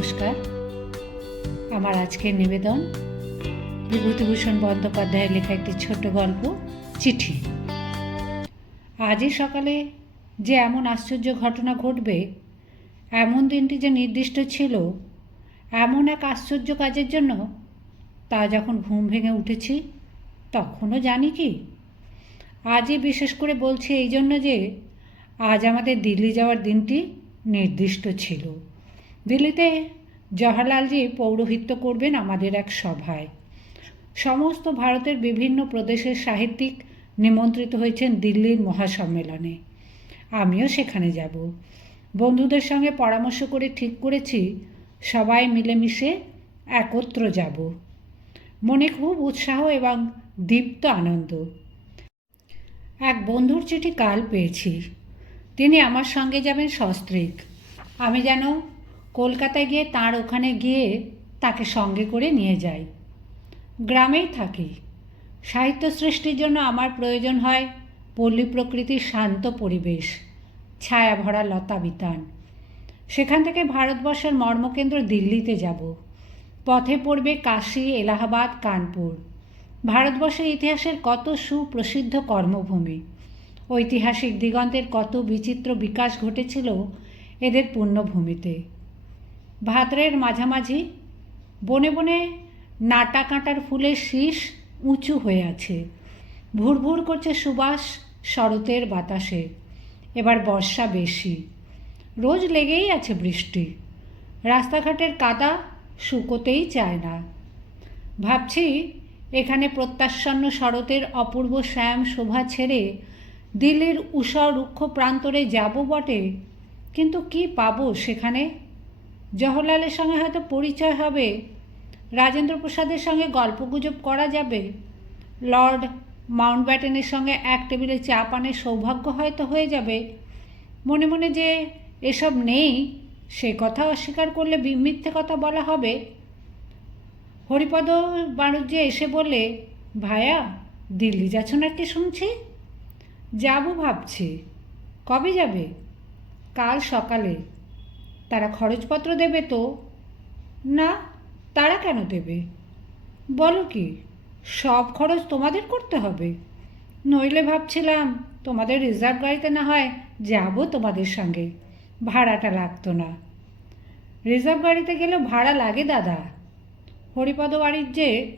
নমস্কার। আমার আজকের নিবেদন বিভূতিভূষণ বন্দ্যোপাধ্যায়ের লেখা একটি ছোট গল্প, চিঠি। আজই সকালে যে এমন আশ্চর্য ঘটনা ঘটবে, এমন দিনটি যে নির্দিষ্ট ছিল, এমন এক আশ্চর্য কাজের জন্য, তা যখন ঘুম ভেঙে উঠেছি, তখনও জানি কি? আজই বিশেষ করে বলছি এই জন্য যে, আজ আমাদের দিল্লি যাওয়ার দিনটি নির্দিষ্ট ছিল। দিল্লিতে জওহরলালজি পৌরোহিত্য করবেন আমাদের এক সভায়। সমস্ত ভারতের বিভিন্ন প্রদেশের সাহিত্যিক নিমন্ত্রিত হয়েছেন দিল্লির মহাসম্মেলনে। আমিও সেখানে যাব। বন্ধুদের সঙ্গে পরামর্শ করে ঠিক করেছি, সবাই মিলেমিশে একত্র যাব। মনে খুব উৎসাহ এবং দীপ্ত আনন্দ। এক বন্ধুর চিঠি কাল পেয়েছি। তিনি আমার সঙ্গে যাবেন সস্ত্রীক। আমি যেন কলকাতায় গিয়ে তার ওখানে গিয়ে তাকে সঙ্গে করে নিয়ে যাই। গ্রামেই থাকি। সাহিত্য সৃষ্টির জন্য আমার প্রয়োজন হয় পল্লী প্রকৃতির শান্ত পরিবেশ, ছায়া ভরা লতা বিতান। সেখান থেকে ভারতবর্ষের মর্মকেন্দ্র দিল্লিতে যাব। পথে পড়বে কাশী, এলাহাবাদ, কানপুর। ভারতবর্ষের ইতিহাসের কত সুপ্রসিদ্ধ কর্মভূমি, ঐতিহাসিক দিগন্তের কত বিচিত্র বিকাশ ঘটেছিল এদের পুণ্যভূমিতে ভাদ্রের মাঝামাঝি বনে বনে নাটা কাঁটার ফুলের শীষ উঁচু হয়ে আছে। ভুরভুর করছে সুবাস শরতের বাতাসে। এবার বর্ষা বেশি। রোজ লেগেই আছে বৃষ্টি। রাস্তাঘাটের কাদা শুকোতেই চায় না। ভাবছি এখানে প্রত্যাসন্ন শরতের অপূর্ব শ্যাম শোভা ছেড়ে দিল্লির উষা রুক্ষ প্রান্তরে যাব বটে, কিন্তু কি পাবো সেখানে? জওহরলালের সঙ্গে হয়তো পরিচয় হবে। রাজেন্দ্র প্রসাদের সঙ্গে গল্পগুজব করা যাবে। লর্ড মাউন্ট ব্যাটেনের সঙ্গে এক টেবিলে চা পানের সৌভাগ্য হয়তো হয়ে যাবে। মনে মনে যে এসব নেই, সে কথা অস্বীকার করলে মিথ্যে কথা বলা হবে। হরিপদ বাণিজ্যে এসে বলে ভায়া, দিল্লি যাচ্ছ না কি শুনছি? যাব ভাবছি। কবে যাবে? কাল সকালে। তারা খরচপত্র দেবে তো? না, তারা কেন দেবে? বলো কি, সব খরচ তোমাদের করতে হবে। নইলে ভাবছিলাম, তোমাদের রিজার্ভ গাড়িতে না হয় যাব তোমাদের সঙ্গে। ভাড়াটা লাগতো না। রিজার্ভ গাড়িতে গেলে ভাড়া লাগে দাদা। হরিপদ বাড়ির যে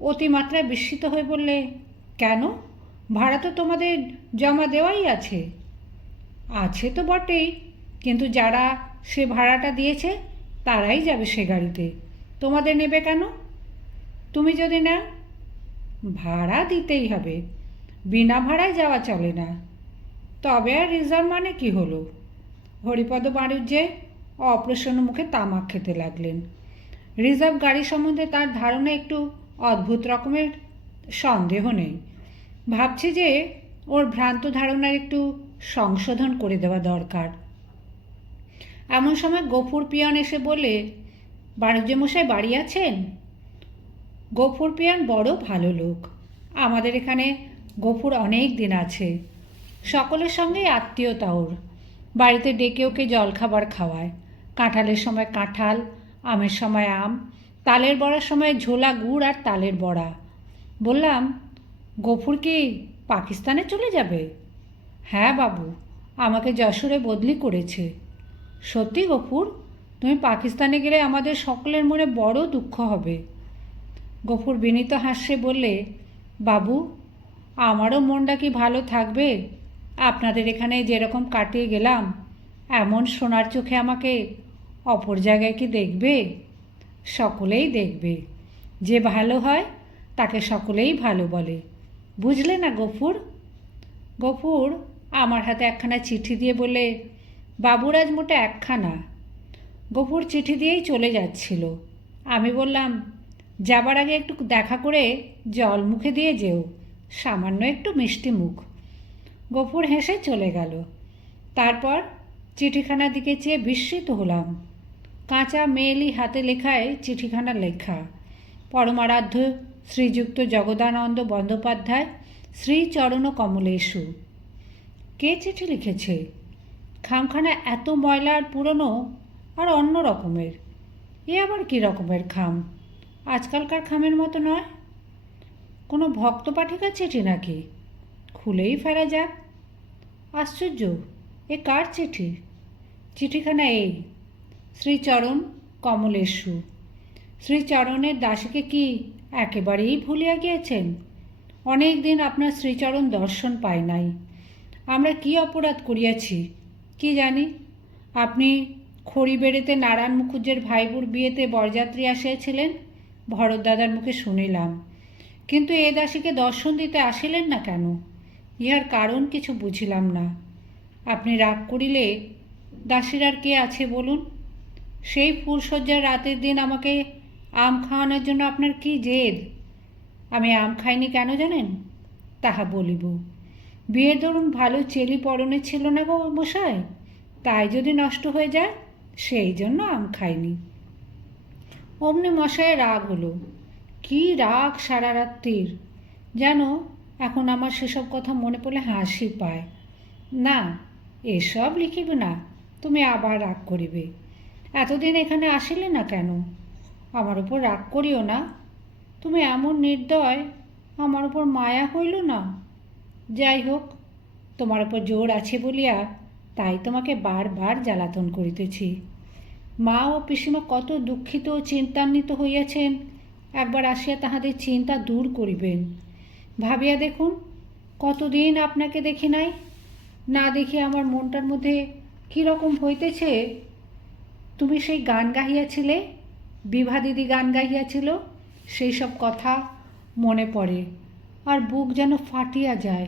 অতিমাত্রায় বিস্মিত হয়ে বললে, কেন? ভাড়া তো তোমাদের জমা দেওয়াই আছে। আছে তো বটেই, কিন্তু যারা সে ভাড়াটা দিয়েছে, তারাই যাবে সে গাড়িতে। তোমাদের নেবে কেন? তুমি যদি না ভাড়া দিতেই হবে। বিনা ভাড়ায় যাওয়া চলে না। তবে আর রিজার্ভ মানে কি হলো? হরিপদ বাণিজ্যে অপ্রসন্ন মুখে তামাক খেতে লাগলেন। রিজার্ভ গাড়ি সম্বন্ধে তার ধারণা একটু অদ্ভুত রকমের, সন্দেহ নেই। ভাবছি যে ওর ভ্রান্ত ধারণার একটু সংশোধন করে দেওয়া দরকার। এমন সময় গফুর পিয়ন এসে বলে বাণিজ্য মশাই বাড়ি আছেন? গফুর পিয়ন বড় ভালো লোক। আমাদের এখানে গফুর অনেক দিন আছে। সকলের সঙ্গেই আত্মীয়তা ওর বাড়িতে ডেকে ওকে জলখাবার খাওয়ায়। কাঁঠালের সময় কাঁঠাল, আমের সময় আম, তালের বড়ার সময় ঝোলা গুড় আর তালের বড়া। বললাম, গফুর কি পাকিস্তানে চলে যাবে? হ্যাঁ বাবু, আমাকে যশোরে বদলি করেছে। সত্যি গফুর, তুমি পাকিস্তানে গেলে আমাদের সকলের মনে বড় দুঃখ হবে। গফুর বিনীত হাস্যে বললে, বাবু, আমারও মনটা কি ভালো থাকবে? আপনাদের এখানে যেরকম কাটিয়ে গেলাম, এমন সোনার চোখে আমাকে অপর জায়গায় কি দেখবে? সকলেই দেখবে। যে ভালো হয়, তাকে সকলেই ভালো বলে। বুঝলে না গফুর? গফুর আমার হাতে একখানা চিঠি দিয়ে বলে বাবুরাজ মোটে একখানা। গফুর চিঠি দিয়েই চলে যাচ্ছিল। আমি বললাম, যাবার আগে একটু দেখা করে জল মুখে দিয়ে যেও, সামান্য একটু মিষ্টি মুখ। গফুর হেসে চলে গেল। তারপর চিঠিখানার দিকে চেয়ে বিস্মিত হলাম। কাঁচা মেয়েলি হাতে লেখায় চিঠিখানা লেখা। পরমারাধ্য, শ্রীযুক্ত জগদানন্দ বন্দ্যোপাধ্যায় শ্রীচরণ কমলেশু কে চিঠি লিখেছে? খামখানা এত ময়লা আর পুরনো আর অন্য রকমের। এ আবার কী রকমের খাম? আজকালকার খামের মতো নয়? কোনো ভক্ত পাঠিকার চিঠি নাকি? খুলেই ফেরা যাক। আশ্চর্য, এ কার চিঠি? চিঠিখানা এই, শ্রীচরণ কমলেশু। শ্রীচরণের দাসীকে কি একেবারেই ভুলিয়া গিয়েছেন? অনেক দিন আপনার শ্রীচরণ দর্শন পাই নাই। আমরা কি অপরাধ করিয়াছি? কি জানি? আপনি খড়িবেড়েতে নারায়ণ মুখুজ্জের ভাইবুর বিয়েতে বরযাত্রী আসিয়াছিলেন? ভরতদাদার মুখে শুনিলাম। কিন্তু এ দাসীকে দর্শন দিতে আসিলেন না কেন? ইহার কারণ কিছু বুঝিলাম না। আপনি রাগ করিলে দাসীর আর কে আছে বলুন? সেই ফুলসজ্জার রাতের দিন আমাকে আম খাওয়ানোর জন্য আপনার কি জেদ? আমি আম খাইনি কেন জানেন? তাহা বলিব। বিয়ের ধরুন ভালো চেলি পরনে ছিল না গো মশাই। তাই যদি নষ্ট হয়ে যায়, সেই জন্য আম খাইনি। অমনি মশাইয়ের রাগ হলো। কি রাগ সারা রাত্রির। যেন এখন আমার সেসব কথা মনে পড়লে হাসি পায়। না, এসব লিখিবে না, তুমি আবার রাগ করিবে। এতদিন এখানে আসিলে না কেন? আমার উপর রাগ করিও না। তুমি এমন নির্দয়, আমার উপর মায়া হইল না? যাই হোক তোমার উপর জোর আছে বলিয়া তাই তোমাকে বারবার জ্বালাতন করিতেছি। মা ও পিসিমা কত দুঃখিত ও চিন্তান্বিত হইয়াছেন। একবার আসিয়া তাহাদের চিন্তা দূর করিবেন। ভাবিয়া দেখুন, কতদিন আপনাকে দেখি নাই? না দেখে আমার মনটার মধ্যে কীরকম হইতেছে? তুমি সেই গান গাহিয়াছিলে? বিভা দিদি গান গাহিয়াছিল? সেই সব কথা মনে পড়ে। আর বুক যেন ফাটিয়া যায়।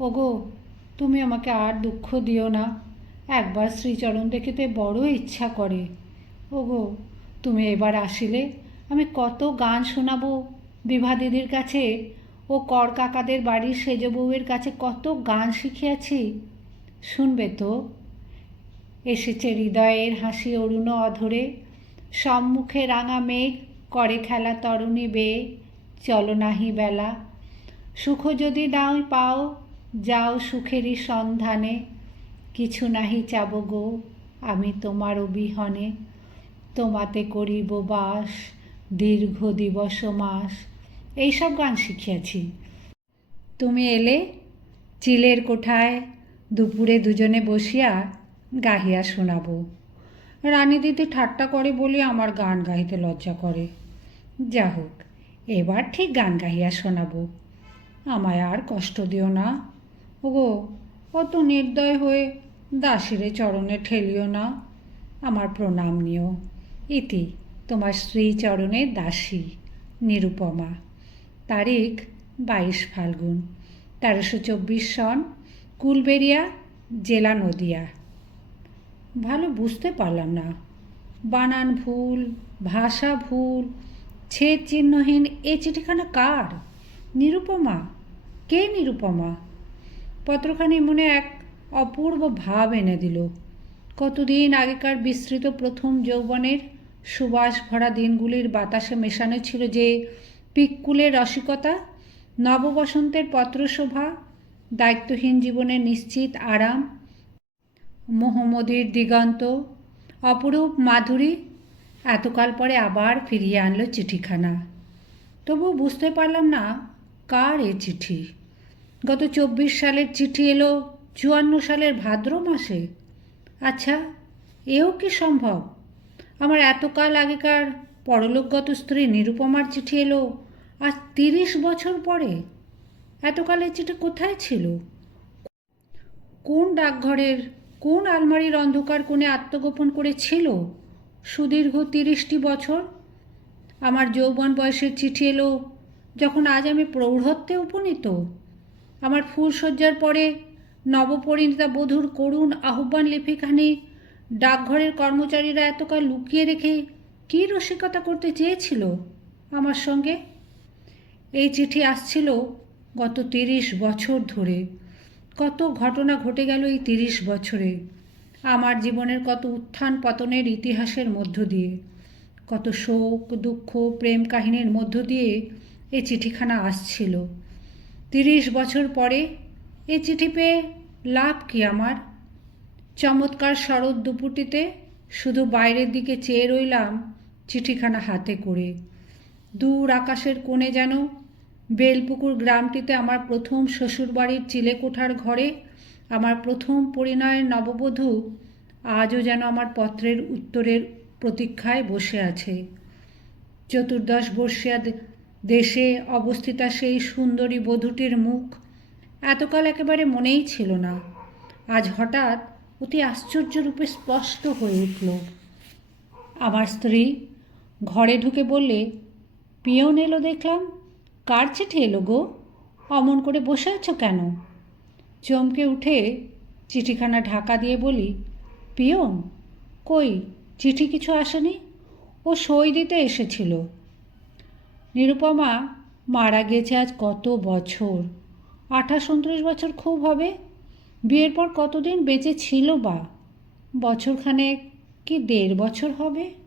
ওগো, তুমি আমাকে আর দুঃখ দিও না। একবার শ্রীচরণ দেখিতে বড় ইচ্ছা করে। ওগো, তুমি এবার আসিলে আমি কত গান শোনাবো। বিভা দিদির কাছে ও কর কাকাদের বাড়ির সেজ বউয়ের কাছে কত গান শিখিয়াছি। শুনবে তো, এসেছে হৃদয়ের হাসি অরুণ অধরে। সম্মুখে রাঙা মেঘ করে খেলা তরুণী বেয়ে। চলো নাহি বেলা সুখ যদি দাও, পাও, যাও সুখেরই সন্ধানে। কিছু নাহি চাব গো আমি তোমার অবিহনে। তোমাতে করিব বাস, দীর্ঘ দিবস মাস। এইসব গান শিখিয়াছি। তুমি এলে চিলের কোঠায় দুপুরে দুজনে বসিয়া গাহিয়া শোনাবো। রানী দিদি ঠাট্টা করে বলে আমার গান গাইতে লজ্জা করে। যা হোক এবার ঠিক গান গাহিয়া শোনাবো। আমায় আর কষ্ট দিও না। ওগো, অত নির্দয় হয়ে দাসিরে চরণে ঠেলিও না। আমার প্রণাম নিও। ইতি, তোমার শ্রীচরণের দাসী, নিরুপমা। তারিখ, বাইশ ফাল্গুন। তেরোশো চব্বিশ সন, কুলবেরিয়া, জেলা নদিয়া। ভালো বুঝতে পারলাম না। বানান ভুল, ভাষা ভুল, ছেদ চিহ্নহীন এ চিঠিখানা কার? নিরুপমা? কে নিরুপমা? পত্রখানি মনে এক অপূর্ব ভাব এনে দিল। কতদিন আগেকার বিস্তৃত প্রথম যৌবনের সুবাস ভরা দিনগুলির বাতাসে মেশানো ছিল যে পিককুলের রসিকতা, নববসন্তের পত্রশোভা, দায়িত্বহীন জীবনের নিশ্চিত আরাম মোহাম্মদীর দিগন্ত, অপরূপ মাধুরী এতকাল পরে আবার ফিরিয়ে আনলো চিঠিখানা। তবু বুঝতে পারলাম না কার এ চিঠি? গত চব্বিশ সালের চিঠি এলো চুয়ান্ন সালের ভাদ্র মাসে। আচ্ছা এও কি সম্ভব? আমার এতকাল আগেকার পরলোকগত স্ত্রী নিরুপমার চিঠি এলো, আজ তিরিশ বছর পরে। এতকালের চিঠি কোথায় ছিল? কোন ডাকঘরের, কোন আলমারির অন্ধকার কোণে আত্মগোপন করে ছিল সুদীর্ঘ তিরিশটি বছর? আমার যৌবন বয়সের চিঠি এলো যখন আজ আমি প্রৌঢ়ত্বে উপনীত, আমার ফুলশয্যার পরে নবপরিণীতা বধূর করুণ আহ্বান লিপিখানি ডাকঘরের কর্মচারীরা এতকাল লুকিয়ে রেখে কী রসিকতা করতে চেয়েছিল আমার সঙ্গে? এই চিঠি আসছিল গত তিরিশ বছর ধরে। কত ঘটনা ঘটে গেল এই তিরিশ বছরে। আমার জীবনের কত উত্থান পতনের ইতিহাসের মধ্য দিয়ে। কত শোক, দুঃখ, প্রেম কাহিনীর মধ্য দিয়ে এই চিঠিখানা আসছিল। তিরিশ বছর পরে এই চিঠি পেয়ে লাভ কি আমার? চমৎকার শরৎ দুপুরটিতে শুধু বাইরের দিকে চেয়ে রইলাম চিঠিখানা হাতে করে। দূর আকাশের কোণে যেন বেলপুকুর গ্রামটিতে আমার প্রথম শ্বশুরবাড়ির চিলেকোঠার ঘরে আমার প্রথম পরিণয়ের নববধূ আজও যেন আমার পত্রের উত্তরের প্রতীক্ষায় বসে আছে। চতুর্দশ বর্ষিয়া দেশে অবস্থিতা সেই সুন্দরী বধূটির মুখ এতকাল একেবারে মনেই ছিল না। আজ হঠাৎ অতি আশ্চর্যরূপে স্পষ্ট হয়ে উঠল। আমার স্ত্রী ঘরে ঢুকে বললে, পিয়ন এলো দেখলাম, কার চিঠি এলো গো? অমন করে বসে আছো কেন? চমকে উঠে চিঠিখানা ঢাকা দিয়ে বলি, পিয়ন, কই, চিঠি কিছু আসেনি? ও সই দিতে এসেছিল। নিরুপমা মারা গেছে আজ কত বছর? আঠাশ উনত্রিশ বছর খুব হবে। বিয়ের পর কতদিন বেঁচে ছিল বা? বছরখানেক কি দেড় বছর হবে?